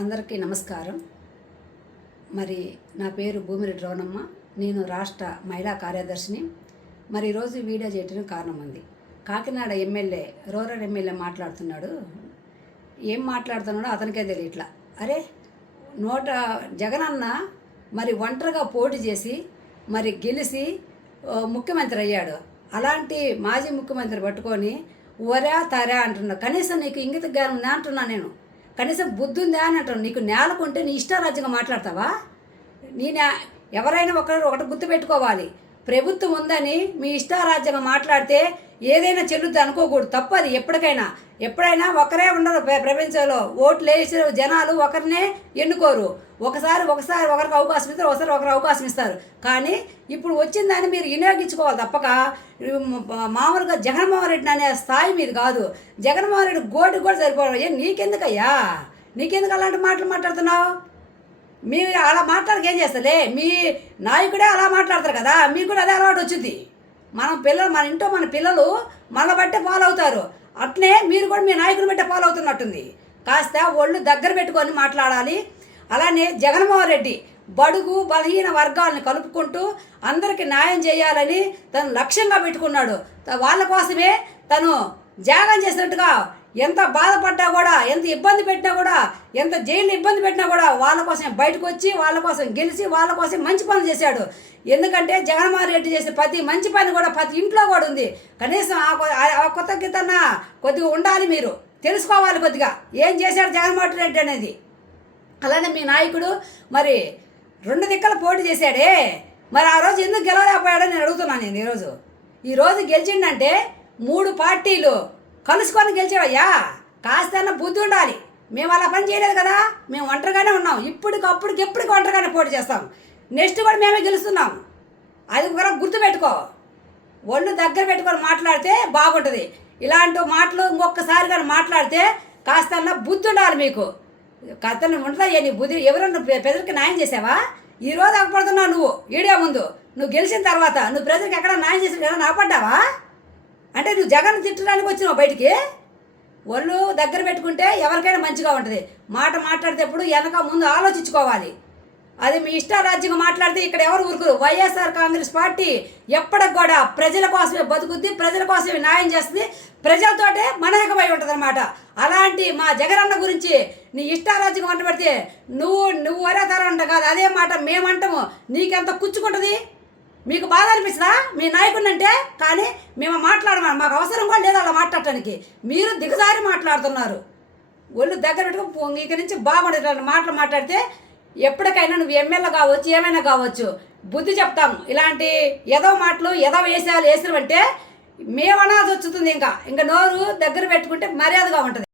అందరికీ నమస్కారం. మరి నా పేరు భూమిరెడ్డి రోణమ్మ. నేను రాష్ట్ర మహిళా కార్యదర్శిని. మరి ఈరోజు వీడియో చేయడానికి కారణం ఉంది. కాకినాడ ఎమ్మెల్యే రూరల్ ఎమ్మెల్యే మాట్లాడుతున్నాడు. ఏం మాట్లాడుతున్నాడో అతనికే తెలియట్లా. అరే జగనన్న మరి ఒంటరిగా పోటీ చేసి మరి గెలిచి ముఖ్యమంత్రి అయ్యాడు. అలాంటి మాజీ ముఖ్యమంత్రి పట్టుకొని ఒరా తరా అంటున్నాడు. కనీసం నీకు ఇంగిత జ్ఞానం ఉందా అంటున్నా నేను. కనీసం బుద్ధి ఉందా అని అంటాను. నీకు నేలకుంటే నీ ఇష్టారాజ్యంగా మాట్లాడతావా? ఎవరైనా ఒకటి గుర్తుపెట్టుకోవాలి. ప్రభుత్వం ఉందని మీ ఇష్టారాజ్యంగా మాట్లాడితే ఏదైనా చెల్లుద్ది అనుకోకూడదు. తప్పది. ఎప్పుడైనా ఒకరే ఉండరు ప్రపంచంలో. ఓట్లు వేసే జనాలు ఒకరినే ఎన్నుకోరు. ఒకసారి ఒకరికి అవకాశం ఇస్తారు, ఒకరికి అవకాశం ఇస్తారు. కానీ ఇప్పుడు వచ్చిందని మీరు వినియోగించుకోవాలి తప్పక మామూలుగా జగన్మోహన్ రెడ్డి అనే స్థాయి మీది కాదు. జగన్మోహన్ రెడ్డి గోటికి కూడా సరిపోవడం. నీకెందుకయ్యా? నీకెందుకు అలాంటి మాటలు మాట్లాడుతున్నావు? మీరు అలా మాట్లాడక ఏం చేస్తలే? మీ నాయకుడే అలా మాట్లాడతారు కదా, మీకు కూడా అదే అలవాటు వచ్చింది. మన ఇంట్లో మన పిల్లలు మన బట్టే ఫాలో అవుతారు. అట్లే మీరు కూడా మీ నాయకుని బట్టే ఫాలో అవుతున్నట్టుంది. కాస్త ఒళ్ళు దగ్గర పెట్టుకొని మాట్లాడాలి. అలానే జగన్మోహన్ రెడ్డి బడుగు బలహీన వర్గాలను కలుపుకుంటూ అందరికీ న్యాయం చేయాలని తను లక్ష్యంగా పెట్టుకున్నాడు. వాళ్ళ కోసమే తను త్యాగం చేసినట్టుగా ఎంత బాధపడ్డా కూడా, ఎంత ఇబ్బంది పెట్టినా కూడా, ఎంత జైలు ఇబ్బంది పెట్టినా కూడా వాళ్ళ కోసం బయటకు వచ్చి వాళ్ళ కోసం గెలిచి వాళ్ళ కోసం మంచి పనులు చేశాడు. ఎందుకంటే జగన్మోహన్ రెడ్డి చేసే ప్రతి మంచి పని కూడా ప్రతి ఇంట్లో కూడా ఉంది. కనీసం ఆ కొత్త గితన్న కొద్దిగా ఉండాలి. మీరు తెలుసుకోవాలి కొద్దిగా ఏం చేశాడు జగన్మోహన్ రెడ్డి అనేది. అలానే మీ నాయకుడు మరి 2 దిక్కల పోటీ చేశాడే, మరి ఆ రోజు ఎందుకు గెలవలేకపోయాడని నేను అడుగుతున్నాను. నేను ఈరోజు గెలిచిండంటే 3 పార్టీలు కలుసుకొని గెలిచావయ్యా. కాస్త బుద్ధి ఉండాలి. మేము అలా పని చేయలేదు కదా, మేము ఒంటరిగానే ఉన్నాం. ఎప్పటికి ఒంటరిగానే పోటీ చేస్తాం. నెక్స్ట్ కూడా మేమే గెలుస్తున్నాం. అది కూడా గుర్తుపెట్టుకో. ఒళ్ళు దగ్గర పెట్టుకొని మాట్లాడితే బాగుంటుంది. ఇలాంటి మాటలు ఇంకొకసారి కానీ మాట్లాడితే కాస్త బుద్ధి ఉండాలి మీకు. కథను ఉంటుందా? నీ బుద్ధి ఎవరన్నా ప్రజలకు న్యాయం చేసావా? ఈరోజు అగపడుతున్నావు నువ్వు. ఈడే ముందు నువ్వు గెలిచిన తర్వాత నువ్వు ప్రజలకు ఎక్కడ న్యాయం చేసిన కదా నాపడ్డావా? అంటే నువ్వు జగన్ తిట్టడానికి వచ్చినావు బయటికి. ఒళ్ళు దగ్గర పెట్టుకుంటే ఎవరికైనా మంచిగా ఉంటుంది. మాట్లాడితేప్పుడు వెనక ముందు ఆలోచించుకోవాలి. అది మీ ఇష్టారాజ్యంగా మాట్లాడితే ఇక్కడ ఎవరు ఊరుకురు. వైఎస్ఆర్ కాంగ్రెస్ పార్టీ ఎప్పటికి కూడా ప్రజల కోసమే బతుకుద్ది, ప్రజల కోసమే న్యాయం చేస్తుంది, ప్రజలతోటే మనేకమై ఉంటుంది అనమాట. అలాంటి మా జగనన్న గురించి నీ ఇష్టారాజ్యంగా వంట పెడితే నువ్వు ఒరే తరంట కాదు, అదే మాట మేమంటాము. నీకెంత కుచ్చుకుంటుంది? మీకు బాధ అనిపిస్తుందా మీ నాయకుడిని అంటే? కానీ మేము మాట్లాడమని మాకు అవసరం కూడా లేదు అలా మాట్లాడటానికి. మీరు దిగజారి మాట్లాడుతున్నారు. ఒళ్ళు దగ్గర పెట్టుకుని ఇక నుంచి బాగుండేది మాటలు మాట్లాడితే ఎప్పటికైనా నువ్వు ఎమ్మెల్యే కావచ్చు, ఏమైనా కావచ్చు, బుద్ధి చెప్తాము. ఇలాంటి ఏదో మాటలు ఏదో వేసినవంటే మేము అనాల్సి వచ్చుతుంది. ఇంకా నోరు దగ్గర పెట్టుకుంటే మర్యాదగా ఉంటుంది.